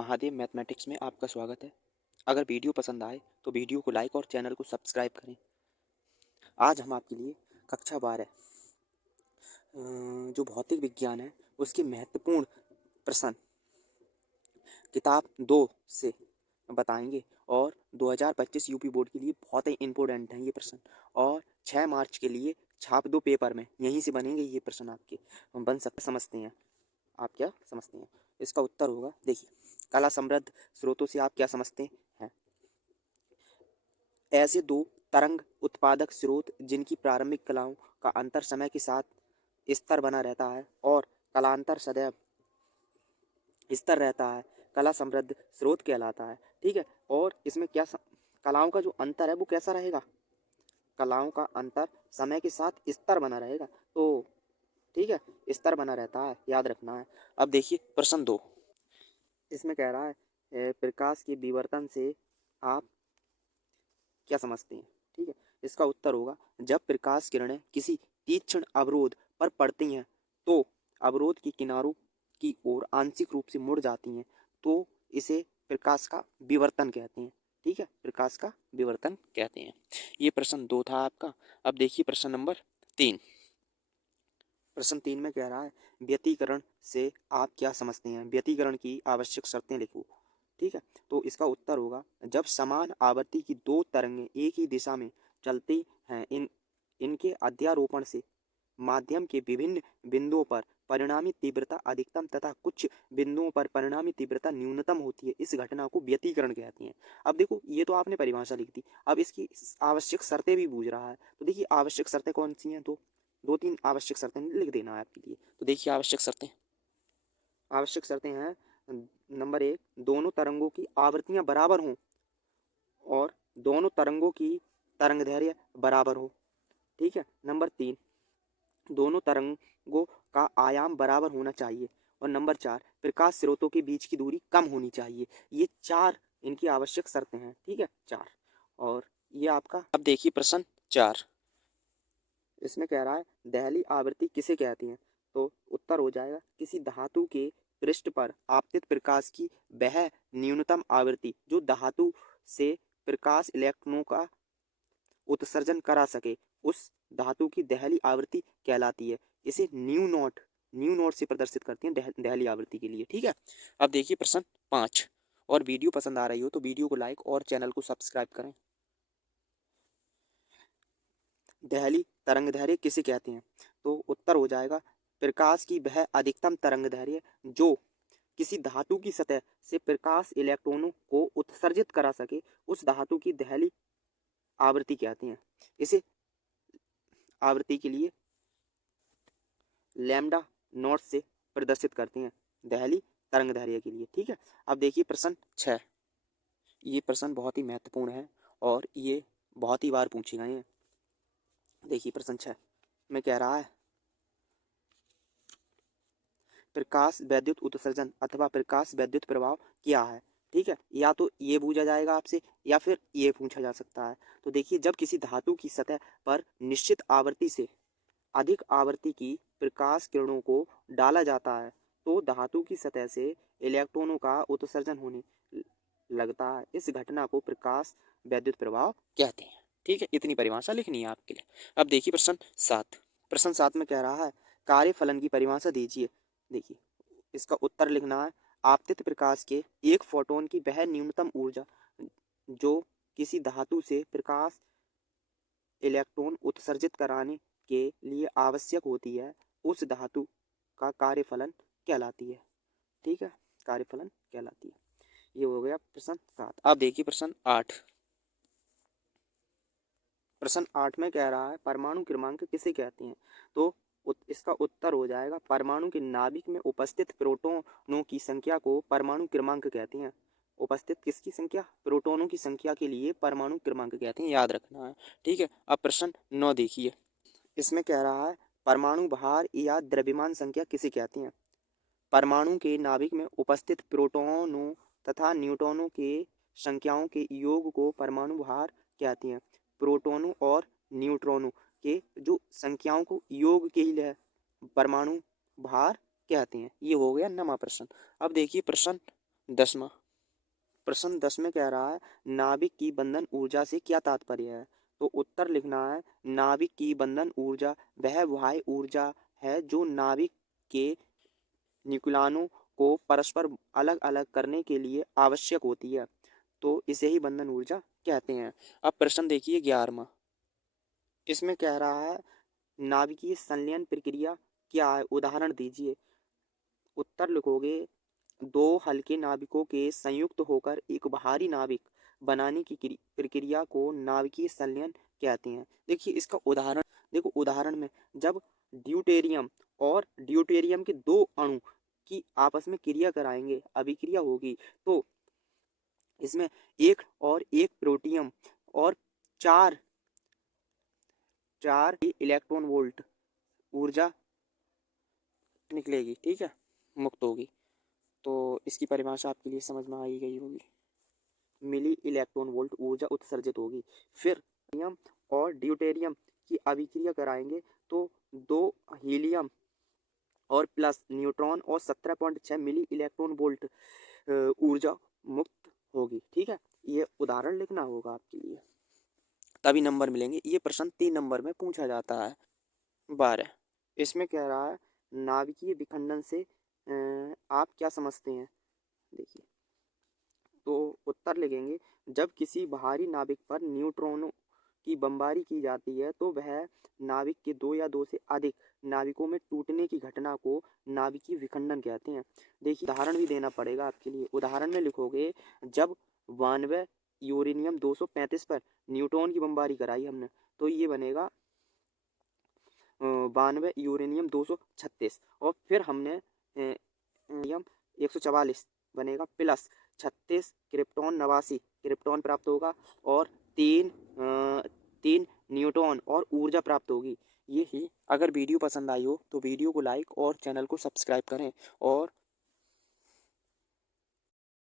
Mahadev mathematics में आपका स्वागत है। अगर वीडियो पसंद आए तो वीडियो को लाइक और चैनल को सब्सक्राइब करें। आज हम आपके लिए कक्षा 12 जो भौतिक विज्ञान है उसके महत्वपूर्ण प्रश्न किताब 2 से बताएंगे और 2025 यूपी बोर्ड के लिए बहुत ही इम्पोर्टेंट हैं ये प्रश्न। और 6 मार्च के लिए छाप दो पेपर में यहीं से बनेंगे ये प्रश्न, आपके बन सकते समझते हैं। आप क्या समझते हैं? इसका उत्तर होगा, देखिए, कला समृद्ध स्रोतों से आप क्या समझते हैं? ऐसे दो तरंग उत्पादक स्रोत जिनकी प्रारंभिक कलाओं का अंतर समय के साथ स्तर बना रहता है और कलांतर सदैव स्तर रहता है, कला समृद्ध स्रोत कहलाता है। ठीक है, और इसमें क्या कलाओं का जो अंतर है वो कैसा रहेगा? कलाओं का अंतर समय के साथ स्तर बना रहेगा। तो ठीक है, स्तर बना रहता है, याद रखना है। अब देखिए प्रश्न 2, इसमें कह रहा है प्रकाश के विवर्तन से आप क्या समझते हैं? ठीक है, इसका उत्तर होगा, जब प्रकाश किरणें किसी तीक्ष्ण अवरोध पर पड़ती हैं तो अवरोध के किनारों की ओर आंशिक रूप से मुड़ जाती हैं, तो इसे प्रकाश का विवर्तन कहते हैं। ठीक है, प्रकाश का विवर्तन कहते हैं। ये प्रश्न 2 था आपका। अब देखिए प्रश्न नंबर 3। प्रश्न 3 में कह रहा है व्यतिकरण से आप क्या समझते हैं? व्यतिकरण की आवश्यक शर्तें लिखो। ठीक है, तो इसका उत्तर होगा, जब समान आवृत्ति की दो तरंगें एक ही दिशा में चलती हैं, इनके अध्यारोपण से माध्यम के विभिन्न बिंदुओं पर परिणामी तीव्रता अधिकतम तथा कुछ बिंदुओं पर परिणामी तीव्रता न्यूनतम होती है। इस घटना को व्यतिकरण कहते हैं। अब देखो, ये तो आपने परिभाषा लिख दी, अब इसकी आवश्यक शर्तें भी पूछ रहा है। तो देखिए आवश्यक शर्तें कौन सी हैं? तो दो तीन आवश्यक शर्तें लिख देना है आपके लिए। तो देखिए आवश्यक शर्तें हैं, नंबर 1, दोनों तरंगों की आवृत्तियां बराबर हों और दोनों तरंगों की तरंगदैर्घ्य बराबर हो। ठीक है, नंबर 3, दोनों तरंगों का आयाम बराबर होना चाहिए। और नंबर 4, प्रकाश स्रोतों के बीच की दूरी कम होनी चाहिए। ये 4 इनकी आवश्यक शर्तें हैं। ठीक है, 4। और ये आपका, अब देखिए प्रश्न 4, इसमें कह रहा है दहली आवृत्ति किसे कहती है? तो उत्तर हो जाएगा, किसी धातु के पृष्ठ पर आपतित प्रकाश की वह न्यूनतम आवृत्ति जो धातु से प्रकाश इलेक्ट्रॉनों का उत्सर्जन करा सके, उस धातु की दहली आवृत्ति कहलाती है। इसे न्यू नॉट से प्रदर्शित करते हैं दहली आवृत्ति के लिए। ठीक है, अब देखिए प्रश्न 5। और वीडियो पसंद आ रही हो तो वीडियो को लाइक और चैनल को सब्सक्राइब करें। दहली तरंगदैर्घ्य किसे कहते हैं? तो उत्तर हो जाएगा, प्रकाश की वह अधिकतम तरंगदैर्घ्य जो किसी धातु की सतह से प्रकाश इलेक्ट्रॉनों को उत्सर्जित करा सके, उस धातु की दहली आवृत्ति कहते हैं। इसे आवृत्ति के लिए लैम्डा नॉट से प्रदर्शित करते हैं दहली तरंगदैर्घ्य के लिए। ठीक है, अब देखिए प्रश्न 6। ये प्रश्न बहुत ही महत्वपूर्ण है और ये बहुत ही बार पूछे गए हैं। देखिए प्रश्न 6 में कह रहा है प्रकाश वैद्युत उत्सर्जन अथवा प्रकाश वैद्युत प्रभाव क्या है? ठीक है, या तो ये पूछा जाएगा आपसे या फिर ये पूछा जा सकता है। तो देखिए, जब किसी धातु की सतह पर निश्चित आवृत्ति से अधिक आवृत्ति की प्रकाश किरणों को डाला जाता है तो धातु की सतह से इलेक्ट्रॉनों का उत्सर्जन होने लगता है। इस घटना को प्रकाश वैद्युत प्रभाव कहते हैं। ठीक है, इतनी परिभाषा लिखनी है आपके लिए। अब देखिए प्रश्न 7। प्रश्न 7 में कह रहा है कार्यफलन की परिभाषा दीजिए। देखिए, इसका उत्तर लिखना है, आपतित प्रकाश के एक फोटोन की वह न्यूनतम ऊर्जा जो किसी धातु से प्रकाश इलेक्ट्रॉन उत्सर्जित कराने के लिए आवश्यक होती है, उस धातु का कार्यफलन कहलाती है। ठीक है, कार्यफलन कहलाती है। ये हो गया प्रश्न 7। अब देखिए प्रश्न 8। प्रश्न 8 में कह रहा है परमाणु क्रमांक किसे कहते हैं? तो इसका उत्तर हो जाएगा, परमाणु के नाभिक में उपस्थित प्रोटॉनों की संख्या को परमाणु क्रमांक कहते हैं। उपस्थित किसकी संख्या? प्रोटॉनों की संख्या के लिए परमाणु क्रमांक कहते हैं, याद रखना है। ठीक है, अब प्रश्न 9 देखिए। इसमें कह रहा है परमाणु भार या द्रव्यमान संख्या किसे कहते हैं? परमाणु के नाभिक में उपस्थित प्रोटॉनों तथा न्यूट्रॉनों के संख्याओं के योग को परमाणु भार कहते हैं। प्रोटॉनों और न्यूट्रॉनों के जो संख्याओं को योग के ही परमाणु भार कहते हैं। ये हो गया 9वां प्रश्न। अब देखिए प्रश्न 10वां प्रश्न 10 में कह रहा है नाभिक की बंधन ऊर्जा से क्या तात्पर्य है। तो उत्तर लिखना है नाभिक की बंधन ऊर्जा वह बाह्य ऊर्जा है जो नाभिक के न्यूक्लियनों को परस्पर अलग अलग करने के लिए आवश्यक होती है। तो इसे ही बंधन ऊर्जा कहते हैं। अब प्रश्न देखिए 11वां। इसमें कह रहा है नाभिकीय संलयन प्रक्रिया क्या है, उदाहरण दीजिए। उत्तर लिखोगे दो हल्के नाभिकों के संयुक्त होकर एक भारी नाभिक बनाने की प्रक्रिया को नाभिकीय संलयन कहते हैं। देखिए इसका उदाहरण देखो। उदाहरण में जब ड्यूटेरियम और ड्यूटेरियम के दो अणु की आपस में क्रिया कराएंगे, अभिक्रिया होगी, तो इसमें एक और एक प्रोटियम और चार चार इलेक्ट्रॉन वोल्ट ऊर्जा निकलेगी, ठीक है, मुक्त होगी। तो इसकी परिभाषा आपके लिए समझ में आई गई होगी। मिली इलेक्ट्रॉन वोल्ट ऊर्जा उत्सर्जित होगी। फिर हीलियम और ड्यूटेरियम की अभिक्रिया कराएंगे तो दो हीलियम और प्लस न्यूट्रॉन और 17.6 मिली इलेक्ट्रॉन वोल्ट ऊर्जा मुक्त होगी, ठीक है। ये उदाहरण लिखना होगा आपके लिए, तभी नंबर मिलेंगे। ये प्रश्न 3 नंबर में पूछा जाता है। 12 इसमें कह रहा है नाभिकीय विखंडन से आप क्या समझते हैं। देखिए तो उत्तर लिखेंगे जब किसी बाहरी नाभिक पर न्यूट्रॉनों की बमबारी की जाती है तो वह नाभिक के दो या दो से अधिक नाभिकों में टूटने की घटना को नाभिकीय विखंडन कहते हैं। देखिए उदाहरण भी देना पड़ेगा आपके लिए। उदाहरण में लिखोगे जब 92 यूरेनियम 235 पर न्यूट्रॉन की बमबारी कराई हमने, तो ये बनेगा 92 यूरेनियम 236 और फिर हमने यूरेनियम 144 बनेगा प्लस 36 क्रिप्टॉन 89 क्रिप्टॉन प्राप्त होगा और तीन न्यूट्रॉन और ऊर्जा प्राप्त होगी। ये ही। अगर वीडियो पसंद आई हो तो वीडियो को लाइक और चैनल को सब्सक्राइब करें और